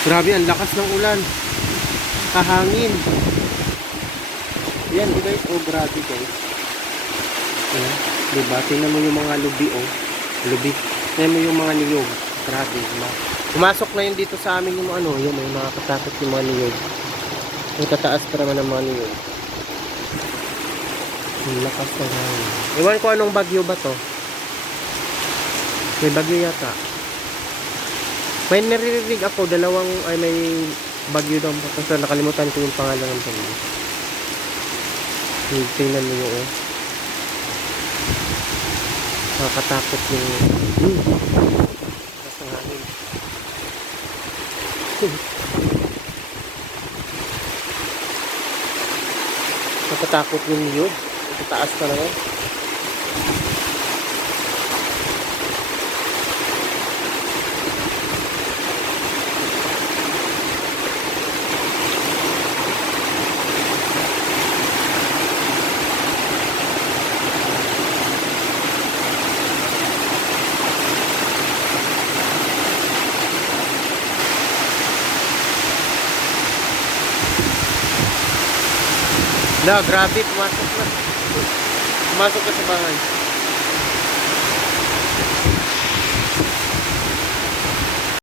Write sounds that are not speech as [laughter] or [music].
Grabe, ang lakas ng ulan. Kahangin. Yan, di guys? Oh, grabe guys. Ayan, diba? Tingnan mo yung mga lubi, oh. Lubi. Tingnan mo yung mga niyog. Grabe, diba? Pumasok na yun dito sa amin yung ano, yun, may mga katakot yung mga niyog. Yung tataas pa naman ng mga niyog. Ang lakas ng hangin. Iwan ko anong bagyo ba to. May bagyo yata. May naririnig ako, dalawang, ay may bagyo daw. Kasi nakalimutan ko yung pangalan ng bagyo. Yung Tingnan yung, oh. Nakakatakot yung, hmm. Lakas ng hangin. [laughs] Nakatakot yung niyog. Sa taas pa naman. Na, grabe, pumasok na. Pumasok ka sa bahay.